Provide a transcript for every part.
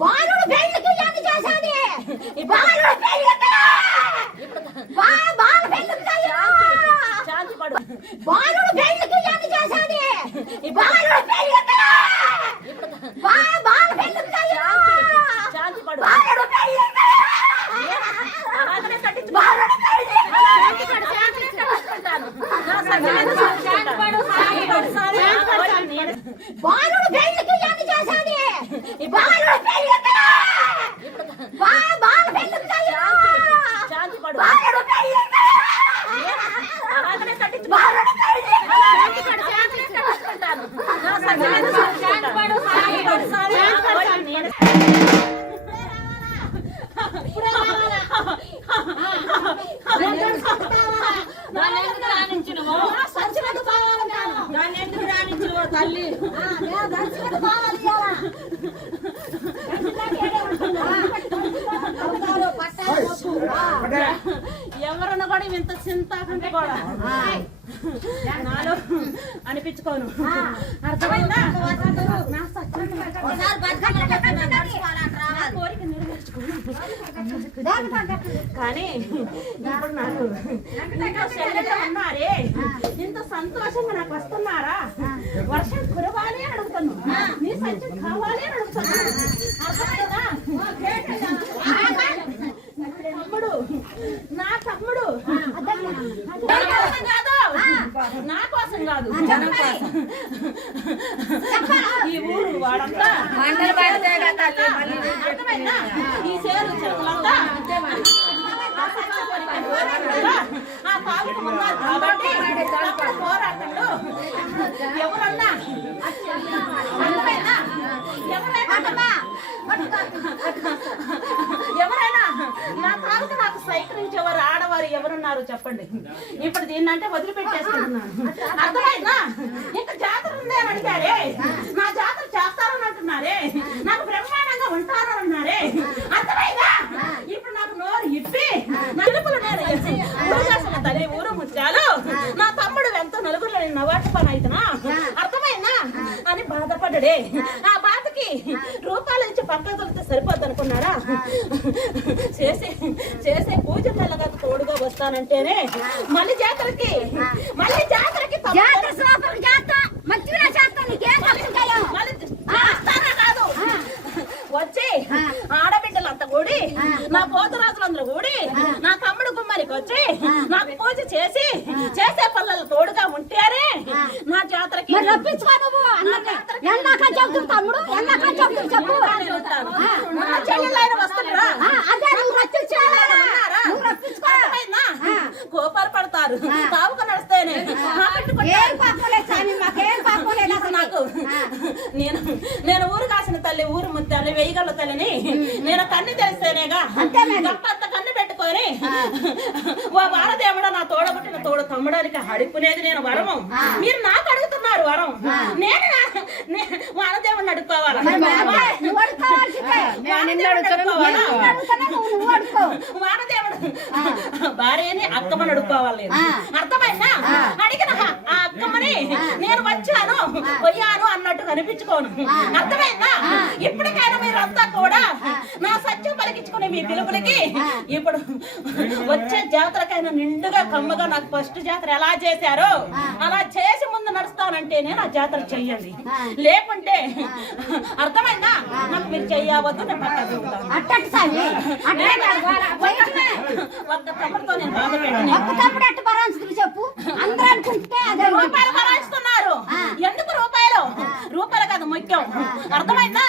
బాలుడు పెళ్లికి ఎంత చేశాది బాలుడు పెళ్లికి బాలుడు పెళ్లికి శాంతి పడు బాలుడు పెళ్లికి ఎంత చేశాది బాలుడు పెళ్లికి బాలుడు పెళ్లికి శాంతి పడు బాలుడు పెళ్లికి ఆగనే కట్టించు బాలుడు పెళ్లికి శాంతి కట్టించుకుంటాను నా సజ్జలను శాంతి పడు బాలుడు పెళ్లికి ఎంత చేశాది బాలుడు పెళ్లికి బాలుడు పెళ్లికి శాంతి పడు బాలుడు పెళ్లికి ఆగనే కట్టించు బాలుడు పెళ్లికి శాంతి కట్టించుకుంటాను నా సజ్జలను శాంతి పడు తల్లి ఎవరన్నా కూడా ఇంత చింత కంటే కూడా నాలో అనిపించుకోను అర్థమైందా కోరిక నెరవేర్చుకోను కానీ ఇప్పుడు నాకు ఉన్నారే ఇంత సంతోషంగా నాకు వస్తున్నారా వర్షం కురవాలి అని అడుగుతాను నీ సత్యం కావాలి అని అడుగుతాను అర్థమైందా తమ్ముడు నా తమ్ముడు నా కోసం కాదు జనం కోసం ఈ ఊరు వాడంతా అర్థమైందా ఈ సేరు చెరువులంతా ఆ తాగుతూ ఉన్నారు కాబట్టి పోరాటంలో ఎవరన్నా అర్థమైందా ఎవరైనా నా తాగుతూ నాకు సైకరించేవారు ఆడవారు ఎవరున్నారు చెప్పండి ఇప్పుడు దీన్ని అంటే వదిలిపెట్టేసుకుంటున్నాను అర్థమైందా ఇంకా జాతర ఉంది అని అడిగారే నా జాతర చేస్తారని అంటున్నారే నాకు బ్రహ్మాండంగా ఉంటారు అన్నారే అర్థమైందా ఇప్పుడు నాకు నోరు ఇప్పి నలుగురు నేను తల్లి ఊరు ముచ్చాలు నా తమ్ముడు ఎంతో నలుగురు నవాట పని అయితేనా అర్థమైందా అని బాధపడ్డాడే ఆ బాధకి రూపాయలు ఇచ్చి పక్కన తొలితే సరిపోద్ది అనుకున్నారా చేసే పూజ నెలగా తోడుగా వస్తానంటేనే మళ్ళీ జాతరకి కాదు వచ్చి ఆడబిడ్డలంతా కూడి నా పోతరాజులందరూ కూడి నా తమ్ముడు గుమ్మనికి వచ్చి నాకు పూజ చేసే పనులు తోడుగా ఉంటేనే నా జాతరకి కోపాలు పడతారు తావుకు నడిస్తేనే నాకు నేను ఊరు కాసిన తల్లి ఊరు ముత్తాన్ని వెయ్యగల తల్లిని నేను కన్ను తెలిస్తేనేగా అంత కన్ను పెట్టుకొని వారదేవుడు నా తోడబుట్టిన తోడు తమ్ముడానికి అడుక్కునేది నేను వరము మీరు నాకు అడుగుతున్నారు వరం నేను వారదేవుడిని అడుక్కోవాలా వారదేవుడు భార్యని అక్కమ్మని అడుక్కోవాలి అర్థమైనా అడిగిన ఆ అక్కమ్మని నేను వచ్చాను పోయాను అన్నట్టు కనిపించుకోను అర్థమైందా ఇప్పటికైనా మీరంతా కూడా నా సత్యం పలికించుకునే మీ పిలుపులకి ఇప్పుడు వచ్చే జాతరకైనా నిండుగా కమ్మగా నాకు ఫస్ట్ జాతర ఎలా చేశారో అలా చేసి ముందు నడుస్తానంటేనే నా జాతర చెయ్యండి లేకుంటే అర్థమైందా నాకు మీరు చెయ్యవద్దు నేను పక్కకు ఒక్క తమ్ముడితో నేను బాధ పెట్టిన చెప్పు రూపాయలు పరాయిస్తున్నారు ఎందుకు రూపాయలు కాదు ముఖ్యం అర్థమైందా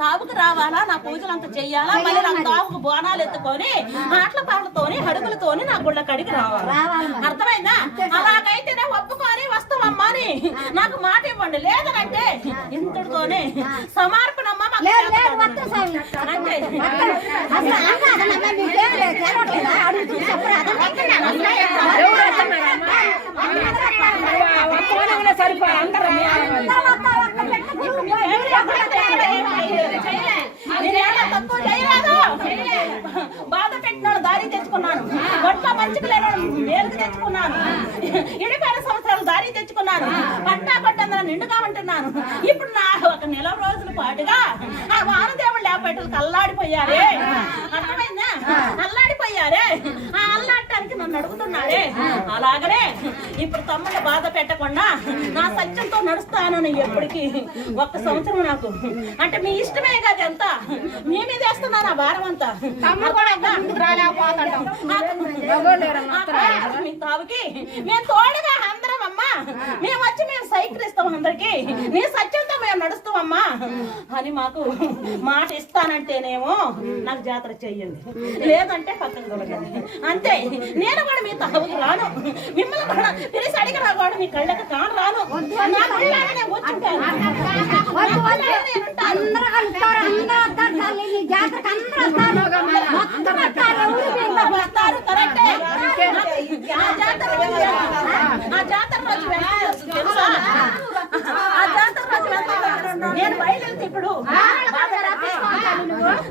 తావుకు రావాలా నా పూజలు అంతా చెయ్యాలా మళ్ళీ నాకు తావుకు బోనాలు ఎత్తుకొని ఆటల పాటలతోని అడుగులతోని నా గుళ్ళ కడికి రావాలి అర్థమైందా అలాగైతేనే ఒప్పుకొని వస్తామమ్మా అని నాకు మాట ఇవ్వండి లేదనంటే ఇంతటితోనే సమర్పణమ్మ బాధ పెట్టిన దారి తెచ్చుకున్నాను ఒట్ల మంచికి లేని మేలుకు తెచ్చుకున్నాను 75 సంవత్సరాలు దారి తెచ్చుకున్నాను పట్టా పట్టందర నిండుగా ఉంటున్నాను. ఇప్పుడు నా ఒక నెల రోజుల పాటుగా ఆ వానదేవుడు లేపేటలు కల్లాడిపోయారే. అర్థమైందా? అల్లాడిపోయారే. ఆ అల్లాడటానికి నన్ను అడుగుతున్నాడే. అలాగనే ఇప్పుడు తమ్ముడు బాధ పెట్టకుండా నా సత్యంతో నడుస్తాను ఎప్పటికీ. 1 సంవత్సరం నాకు అంటే మీ ఇష్టమే కదా, ఎంత మీ మీద వేస్తున్నాను ఆ భారం అంతా. మీ తావుకి మేము తోడుగా అందరం అమ్మా, మేము వచ్చి మేము సైకిల్ ఇస్తాం అందరికి, నీ సత్యంతో మేము నడుస్తామమ్మా అని మాకు మాట ఇస్తానంటేనేమో నాకు జాతర చెయ్యండి, లేదంటే పక్కకు దొరకండి అంతే. నేను కూడా మీ తావుకు రాను, మిమ్మల్ని కూడా తెలిసి అడిగినా కూడా మీ కళ్ళకి కాను రాను. నా కళ్ళనే నేను వచ్చుంటాను. నేను బయలుదేరితే ఇప్పుడు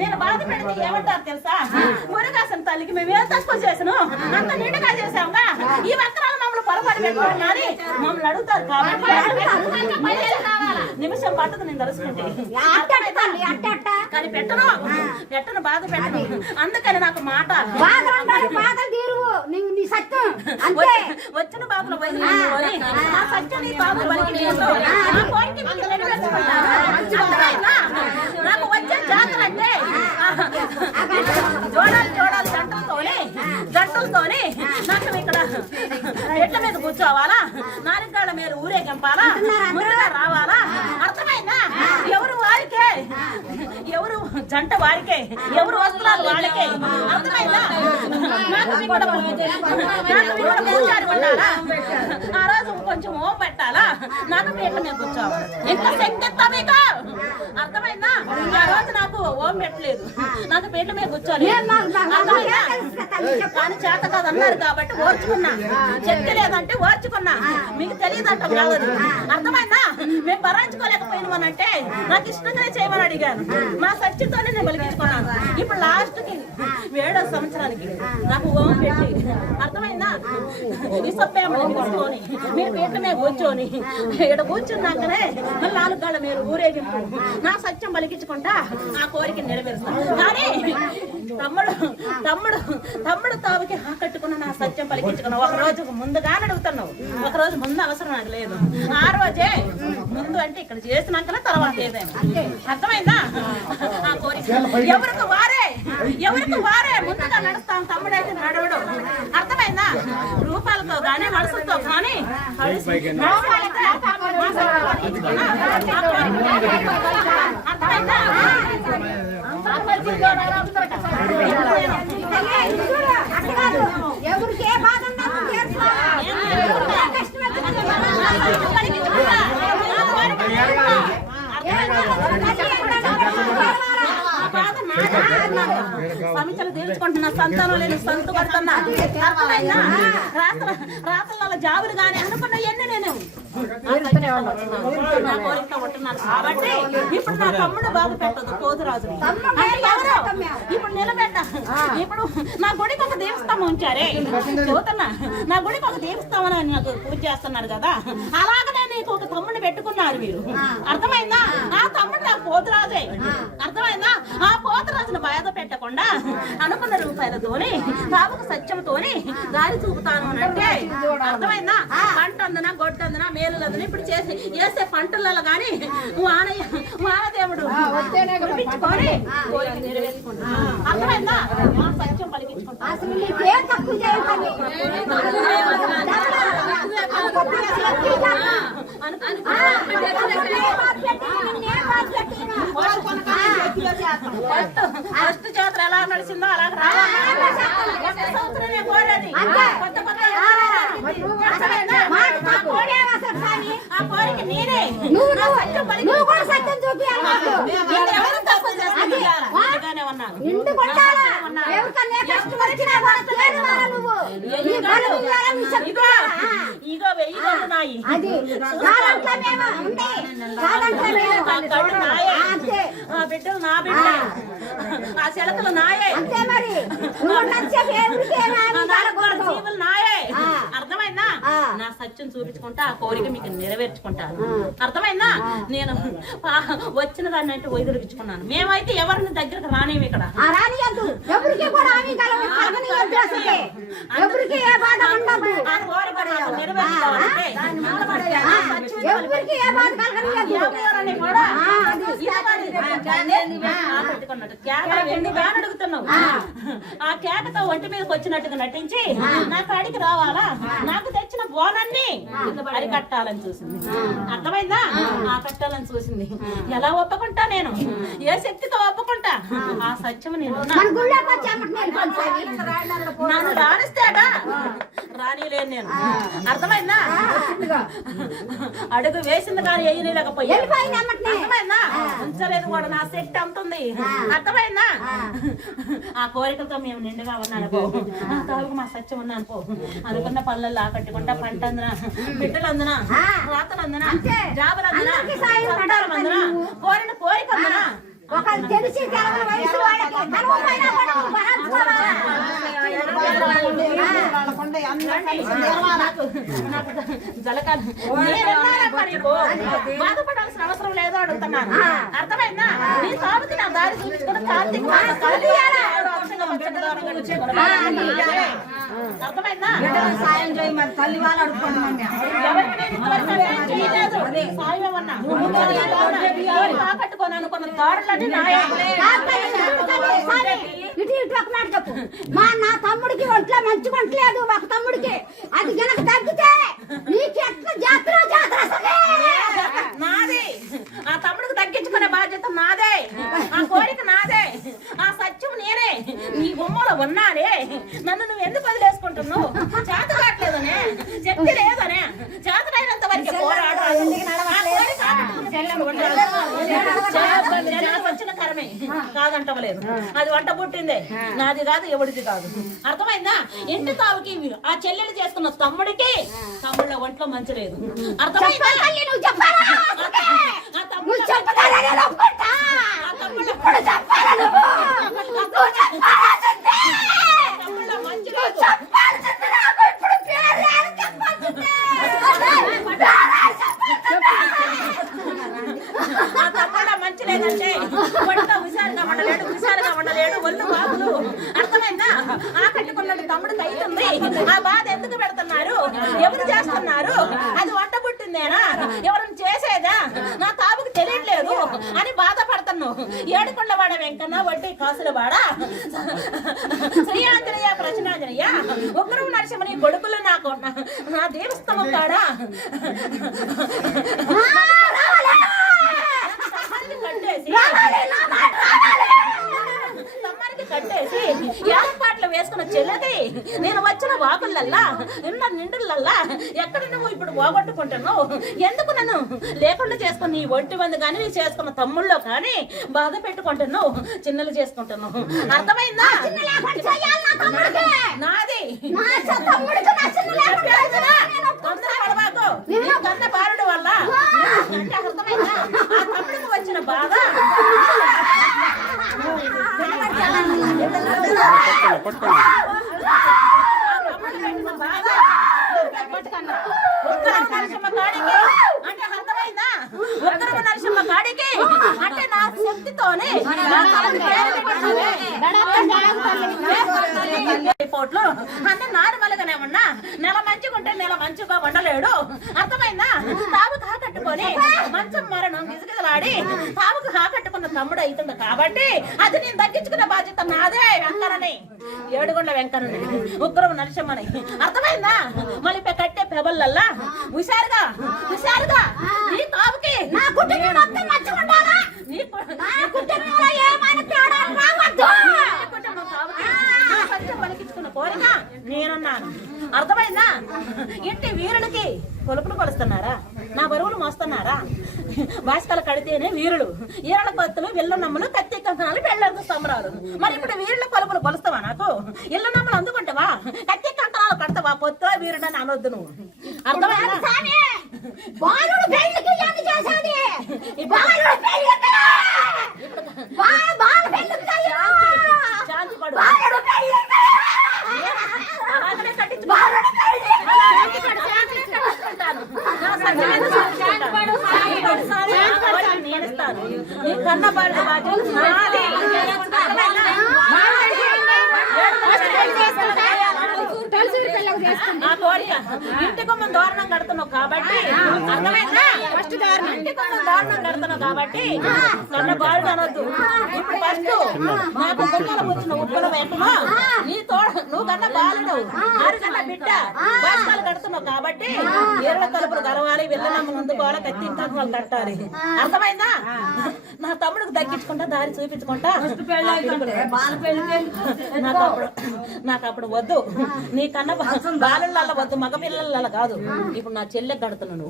నేను బాధ పెడితే ఏమంటారు తెలుసా? మురుగాసన తల్లికి మేము ఏం తక్కువ చేసాను అంత నిండుగా చేసాముగా, ఈ వస్త్రాలు మమ్మల్ని పొరపాటు పెట్టుకున్నారని మమ్మల్ని అడుగుతారు. కాబట్టి నిమిషం పట్టదు నేను తలుసుకుంటే, కానీ పెట్టను బాధ పెట్టను. అందుకని నాకు మాట వచ్చిన బాధలు బయలుదేరి నా సత్యం ఈ బాధలు నాకు వచ్చే జాతర అంటే జోడాలి జంటలతోనే నాకు ఇక్కడ ఎట్ల మీద కూర్చోవాలా, నాలుగాళ్ళ మీద ఊరేగింపాలా, ముందుగా రావాలా. అర్థమైందా? ఎవరు వారికే, ఎవరు జంట వారికే, ఎవరు వస్త్రాలు వాళ్ళకే. అర్థమైందా? నాకు పూజారి ఉండాలా, ఆ రోజు కొంచెం ఓం పెట్టాలా, నాకు పీట మీద కూర్చోవాలి. ఎంత శక్తి ఇస్తా మీకు? అర్థమైందా? ఆ రోజు నాకు ఓం పెట్టలేదు, నాకు పీట మీద కూర్చోవాలి. కానీ చేత కాదు అన్నారు కాబట్టి ఓర్చుకున్నా, శక్తి లేదంటే ఓర్చుకున్నా. మీకు తెలియదంట కాదు. అర్థమైందా? మేము భరించుకోలేకపోయినామనంటే నాకు ఇష్టంగానే చేయమని అడిగాను. మా సత్యంతోనే నేను బలిగించుకున్నాను. ఇప్పుడు లాస్ట్ కి 7వ సంవత్సరానికి నాకు ఓం పెట్టి, అర్థమైందా, తీసుకొని మీరు పీట మీద కూర్చొని ఇక్కడ కూర్చున్నాకనే 4 గాళ్ళ మీరు ఊరేగింపు నా సత్యం బలిగించుకుంటా ఆ కోరిక నెరవేరుస్తాను. కానీ తమ్ముడు తావుకి కట్టుకున్న నా సత్యం పలికించుకున్నావు. ఒక రోజు ముందుగానే అడుగుతున్నావు, ఒక రోజు ముందు అవసరం నాకు లేదు. ఆ రోజే ముందు అంటే ఇక్కడ చేసినాకనే తర్వాత ఏదైనా. అర్థమైందా? ఆ కోరిక ఎవరికి వారే ముందుగా నడుస్తాం. తమ్ముడైతే నడవడు. అర్థమైందా? రూపాలతో కానీ మనసుతో కానీ ఎవరికి ఏ బాధ సమీక్షలు తీర్చుకుంటున్నా, సంతానం లేని సంతు పడుతున్నా. అర్థమైందా? రాత్రుల జాబులు కానీ అనుకున్న ఎన్ని నేను ఉంటున్నాను. కాబట్టి ఇప్పుడు నా తమ్ముడు బాధ పెట్టదు పోతురాజు. ఇప్పుడు నిలబెట్ట, ఇప్పుడు నా గుడికి ఒక దేవస్థానం ఉంచారే, చూస్తున్నా నా గుడికి ఒక దేవస్థానం అని నాకు పూజ చేస్తున్నారు కదా, అలాగనే నీకు ఒక తమ్ముడిని పెట్టుకున్నారు మీరు. అర్థమైందా? ఆ తమ్ముడు నాకు పోతురాజే. అర్థమైందా? ఆ పోతురాజును బాధ పెట్టకుండా అనుకున్న రూపాయలతోని తావుకు సత్యంతోని దారి చూపుతాను అని అంటే, అర్థమైందా? పంట అందనా గొడ్డందనా మేలులందనా ఇప్పుడు చేసే పంటలలో గాని వానదేవుడు కోరిక నెరవేర్చుకుంటా. అర్థమైందా? మా సత్యం పలికించుకుంటా. ఫస్ట్ జాతర ఎలా నడిచిందో అలా సంవత్సరం కోరేది. కొత్త ఆ కోరిక నేనే. బిడ్డలు నా బిడ్డ, ఆ చిలకలు నాయే, జీవులు నాయే. అర్థమైందా? నా సత్యం చూపించుకుంటా ఆ కోరిక మీకు నెరవేర్చుకుంటాను. అర్థమైందా? నేను వచ్చిన దాన్ని అంటే వదిలిపించుకున్నాను. మేమైతే ఎవరిని దగ్గరకు రానేవి ఇక్కడ అడుగుతున్నావు. ఆ కేకతో ఒంటి మీదకి వచ్చినట్టుగా నటించి నా కాడికి రావాలా, నాకు తెచ్చిన బోనాన్ని అరికట్టాలని చూసింది. అర్థమైందా? ఆ కట్టాలని చూసింది. ఎలా ఒప్పుకుంటా నేను? ఏ శక్తితో ఒప్పుకుంటా? ఆ సత్యం నేను నన్ను రాణిస్తాడా? రానిలేను నేను. అర్థమైందా? అడుగు వేసింది కానీ వేయలేకపోయా. అర్థమైందా? ఉంచలేదు కూడా. నా శక్తి అంతుంది. అర్థమైందా? ఆ కోరికలతో మేము నిండుగా ఉన్నాను పో. నా తాలూకు మా సత్యం ఉన్నాను పో. అనుకున్న పనులలో ఆకట్టుకుంటా పంట అందున, బిడ్డలు అందున, రాతలు అందున, జాబులు అందున, సంతానం అందున, కోరిన కోరిక అందున బాధపడాల్సిన అవసరం లేదో అడుగుతున్నాను. అర్థమైందా? నీ సాగుతీ నా దారి చూపించుకుని అర్థమైందా? సాయం చేయి మరి తల్లి వాళ్ళు అడుగుతున్నాను. కట్టుకోను అనుకున్న దారులన్నీ ఇటు ఇటు ఒక మాట చెప్పు. నా తమ్ముడికి ఒంట్లో మంచి వంటలేదు ఒక తమ్ముడికి. అది గనక తగ్గితే నీకు ఎట్లా జాతర నాదే. ఆ తమ్ముడికి తగ్గించుకునే బాధ్యత నాదే. ఆ కోరిక నాదే. ఆ సత్యం నేనే. నీ బొమ్మలో ఉన్నానే. నన్ను నువ్వు ఎందుకు వదిలేసుకుంటున్నావు? చేత కావట్లేదనే, శక్తి లేదనే, చేతనైనంత వరకు పోరాడు. వచ్చిన కరమే కాదంటవలేదు. అది వంట పుట్టిందే, నాది కాదు, ఎవడిది కాదు. అర్థమైందా? ఇంటి తావుకి ఆ చెల్లెలు చేసుకున్న తమ్ముడికి తమ్ముళ్ళ ఒంట్లో మంచి లేదు. అర్థమైందా? మంచి లేదంటే వంట హుషారుగా ఉండలేడు, హుషారుగా ఉండలేడు, ఒళ్ళు బాబులు. అర్థమైందా? ఆ కట్టుకున్నాడు తమ్ముడికి అవుతుంది. ఆ బాధ ఎందుకు పెడుతున్నారు? ఎవరు చేస్తున్నారు? అది వంట పుట్టిందేనా? ఎవరిని చేసేదా? నా తాబుకి తెలియట్లేదు అని బాధపడుతున్నావు. ఏడుకొండ వాడ వెంకన్న, వడ్డీ కాసుల వాడ, శ్రీ ఆంజనేయ, ప్రశ్నాంజనేయ, ఉగ్రం నరసింహని కొడుకులు నాకు నా దేవస్థము కాడా కట్టేసి ఏర్పాట్లు వేసుకున్న చెల్లది నేను వచ్చిన వాకులల్లా నిన్న నిండులల్లా ఎక్కడ నువ్వు ఇప్పుడు పోగొట్టుకుంటున్నావు? ఎందుకు నన్ను లేకుండా చేసుకుని నీ ఒంటి మంది కానీ నీ చేసుకున్న తమ్ముళ్ళు కానీ బాధ పెట్టుకుంటున్నావు, చిన్నలు చేసుకుంటున్నావు. అర్థమైందా? నాది తొందర పడబాకు. కన్న బారుడు వల్ల అంటే అర్థమైందా? ఆ తమ్ముడికి వచ్చిన బాధ అంటే అర్థమైందా? ఉత్తర నరసింహ కాడికి అంటే నా శక్తితోనే రిపోర్ట్లు అంటే నార్మల్గానే ఉన్నా. నెల మంచిగా ఉంటే నెల మంచిగా ఉండలేడు. అర్థమైందా? తావుకు కట్టుకొని మంచం మరణం గిజగిజలాడి తావుకు కట్టుకున్న తమ్ముడు అవుతుంది కాబట్టి అది నేను తగ్గించుకునే బాధ్యత నాదే. వెంకన్నని, ఏడుగొండ వెంకన్నని, ఉగ్రం నరసింహని. అర్థమైందా? మళ్ళీ కట్టే పెబల్లల్లా హుషారుగా హుషారుగా నీ తావుకి నా కుటుంబం మొత్తం మంచిగా ఉండాలా? నీ కుటుంబంలో ఏమైనా తేడా రావద్దు. కుటుంబం తావుకి సత్యం పలికించుకున్న కోరిక నేనున్నాను. అర్థమైందా? ఇంటి వీరులకి కొలుపులు కొలుస్తున్నారా? నా బరువులు మోస్తున్నారా? బాస్కలు కడితేనే వీరులు, ఈరల కొత్తలు, విల్లనమ్మలు, కత్తి కంకణాలు, పెళ్ళంత సంబరాలు. మరి ఇప్పుడు వీరుల కొలుపులు కొలుస్తావా? నాకు ఇళ్ళనమ్మలు అందుకుంటావా? కత్తి కంకణాలు కడతావా? పొత్తు వీరుడని అనొద్దు నువ్వు. అర్థమైందా? శాంతి పడు. అలాగనే కట్టించు. కన్న బాధ్యత నాది. నా కోరిక ఇంటి కొమ్మ దారుణం కడుతున్నావు కాబట్టి అర్థమైందా? ఫస్ట్ ఇంటి కొమ్మ దారుణం కడుతున్నావు కాబట్టి కన్న బాధ్యత అనొద్దు. ఇప్పుడు ఫస్ట్ నాకు బొమ్మలు వచ్చిన ఉప్పుల వెంటనే నీ నువ్వు కన్నా బాలుడు ఆరు కన్నా బిడ్డ బాధ్యతలు కడుతున్నావు కాబట్టి ఏళ్ళ తలుపులు కలవాలి, వెళ్ళనమ్మ అందుకోవాలి, కత్తి ఇంట్లో కట్టాలి. అర్థమైందా? నా తమ్ముడికి దక్కించుకుంటా, దారి చూపించుకుంటా. నాకు అప్పుడు వద్దు, నీ కన్నా బాలళ్ళ వద్దు, మగ పిల్లల కాదు. ఇప్పుడు నా చెల్లె కడుతున్నాను,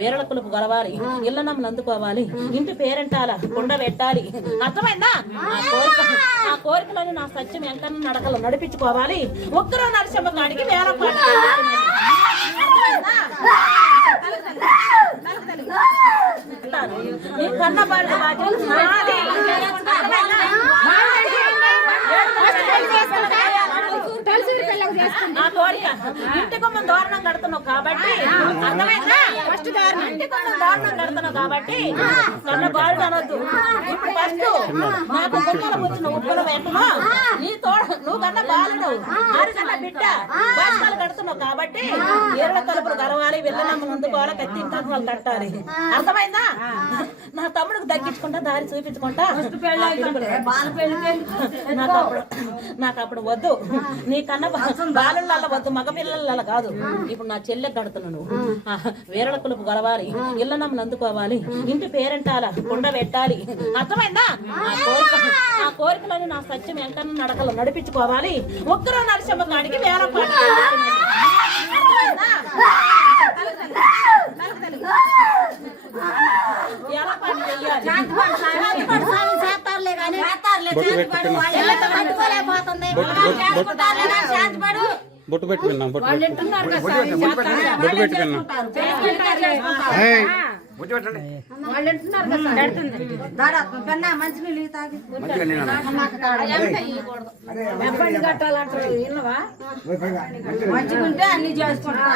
వేరల కులుపు గలవాలి, ఇళ్ళనమ్మని అందుకోవాలి, ఇంటి పేరెంటాల కుండ పెట్టాలి. అర్థమైందా? ఆ కోరికలను నా సత్యం ఎంకన్నా నడకలు నడిపించుకోవాలి. ఒక్కరో నరసింహ కాడికి వేల పాట. నీ కన్న బాధ్యత నాది. నా కోరిక ఇంటి కొమ్మ దారుణం కడుతున్నావు కాబట్టి అర్థమైందా? ఫస్ట్ ఇంటి కొమ్మ దారుణం కడుతున్నావు కాబట్టి కన్న బాధ్యత అనొద్దు. ఇప్పుడు ఫస్ట్ నాకు బొమ్మలు వచ్చిన ఉప్పుల వెంటనే నీ నువ్వు కన్నా బాలుడు ఆరు కన్నా బిడ్డ బాధ్యతలు కడుతున్నావు కాబట్టి ఏళ్ళ తలుపులు కలవాలి, వెళ్ళనమ్మని అందుకోవాలి, కత్తి ఇంట్లో కట్టాలి. అర్థమైందా? నా తమ్ముడికి దక్కించుకుంటా, దారి చూపించుకుంటా. నాకు అప్పుడు వద్దు, నీ కన్నా బాలళ్ళ వద్దు, మగ పిల్లల కాదు. ఇప్పుడు నా చెల్లె కడుతున్నాను, వేరల కులుపు గలవాలి, ఇళ్ళనమ్మని అందుకోవాలి, ఇంటి పేరెంటాల కుండ పెట్టాలి. అర్థమైందా? ఆ కోరికలను నా సత్యం ఎంకన్నా నడకలు నడిపించుకోవాలి. ఒక్కరో నరసింహ కాడికి వేల పాట. ఎలా పాట చెయ్యాలి? బొట్టు పెట్టుకున్నాం, బొట్టు పెట్టుకున్నాం. మంచిగుంటే అన్ని చేసుకుంటా.